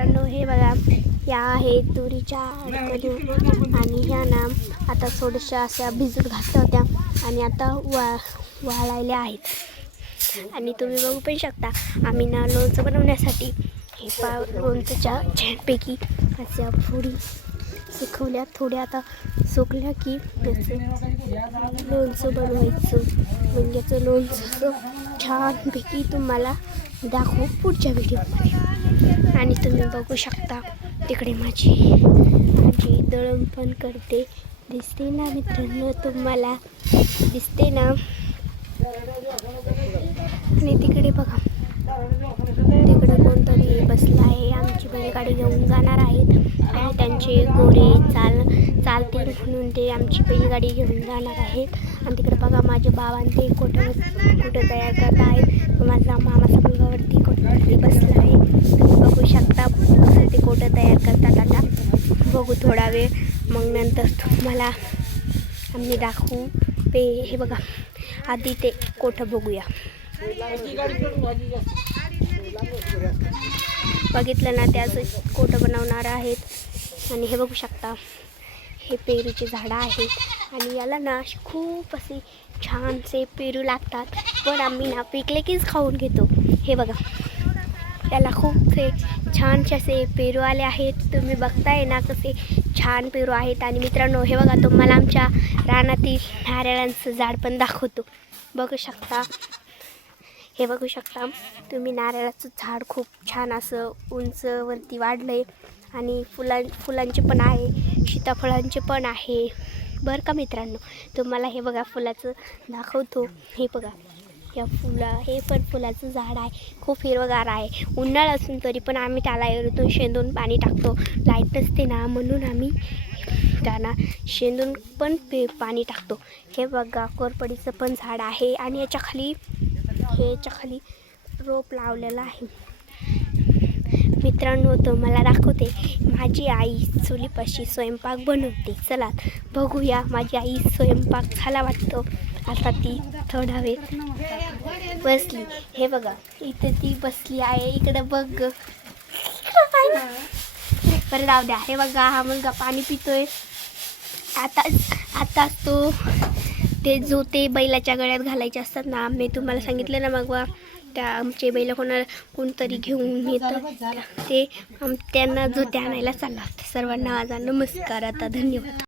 मित्रांनो, हे बघा, या आहेत तुरीच्या अडकली आणि ह्या ना आता थोड्याशा अशा भिजत घातल्या होत्या आणि आता वाळायल्या आहेत. आणि तुम्ही बघू पण शकता, आम्ही ना लोणचं बनवण्यासाठी हे लोणच्याच्या छानपैकी अशा फोडी सुकवल्या. थोड्या आता सुकल्या की त्याचं लोणचं बनवायचं. म्हणजे लोणचं छानपैकी तुम्हाला दाखवू पुढच्या व्हिडिओमध्ये. आणि तुम्ही बघू शकता तिकडे माझी आजी दळण पण करते, दिसते ना मित्रांनो, तुम्हाला दिसते ना. आणि तिकडे बघा, तिकडे कोणतरी बसलं आहे. आमची बैलगाडी घेऊन जाणार आहेत आणि त्यांचे गोरे चालतील म्हणून ते आमची बैलगाडी घेऊन जाणार आहेत. आणि तिकडे बघा माझे बाबा ते कुठं तयार करत आहेत. माझा मामाचा मुलगावरती कुठं बसला आहे. तुम्ही बघू शकता ते कोटं तयार करतात. आता बघू थोडा वेळ, मग नंतर तुम्हाला आम्ही दाखवू. हे बघा, आधी ते कोटं बघूया. बघितलं ना, त्याचं कोटं बनवणार आहेत. आणि हे बघू शकता, हे पेरूचे झाडं आहेत आणि याला ना खूप असे छानसे पेरू लागतात, पण आम्ही ना पिकले कीच खाऊन घेतो. हे बघा, त्याला खूप छानसे असे पेरू आले आहेत. तुम्ही बघताय ना कसे छान पेरू आहेत. आणि मित्रांनो, हे बघा, तुम्हाला आमच्या रानातील नारळांचं झाड पण दाखवतो. बघू शकता, हे बघू शकता तुम्ही, नारळाचं झाड खूप छान असं उंचवरती वाढलं आहे. आणि फुलांचे पण आहे, सीताफळांचे पण आहे बरं का मित्रांनो. तुम्हाला हे बघा फुलाचं दाखवतो. हे बघा, हे पण फुलाचं झाड आहे, खूप हिरवगार आहे. उन्हाळा असून तरी पण आम्ही त्याला एरतून शेंदून पाणी टाकतो. लाईट नसते ना, म्हणून आम्ही त्यांना शेंदून पण पाणी टाकतो. हे बघा, कोरपडीचं पण झाड आहे आणि याच्या खाली रोप लावलेला आहे. मित्रांनो, तुम्हाला दाखवते, माझी आई चुलीपाशी स्वयंपाक बनवते. चला बघूया. माझी आई स्वयंपाक झाला वाटतं. आता ती थोडा वेळ बसली. हे बघा, इथे ती बसली आहे. इकडे बघ, बरं जाऊ द्या. हे बघा, हा मुलगा पाणी पितोय. आता तो ते बैलाच्या गळ्यात घालायचे असतात ना, मी तुम्हाला सांगितलं ना मग, त्या आमचे बैल कोणतरी घेऊन येतं, ते त्यांना आणायला चालला. सर्वांना माझा नमस्कार. आता धन्यवाद.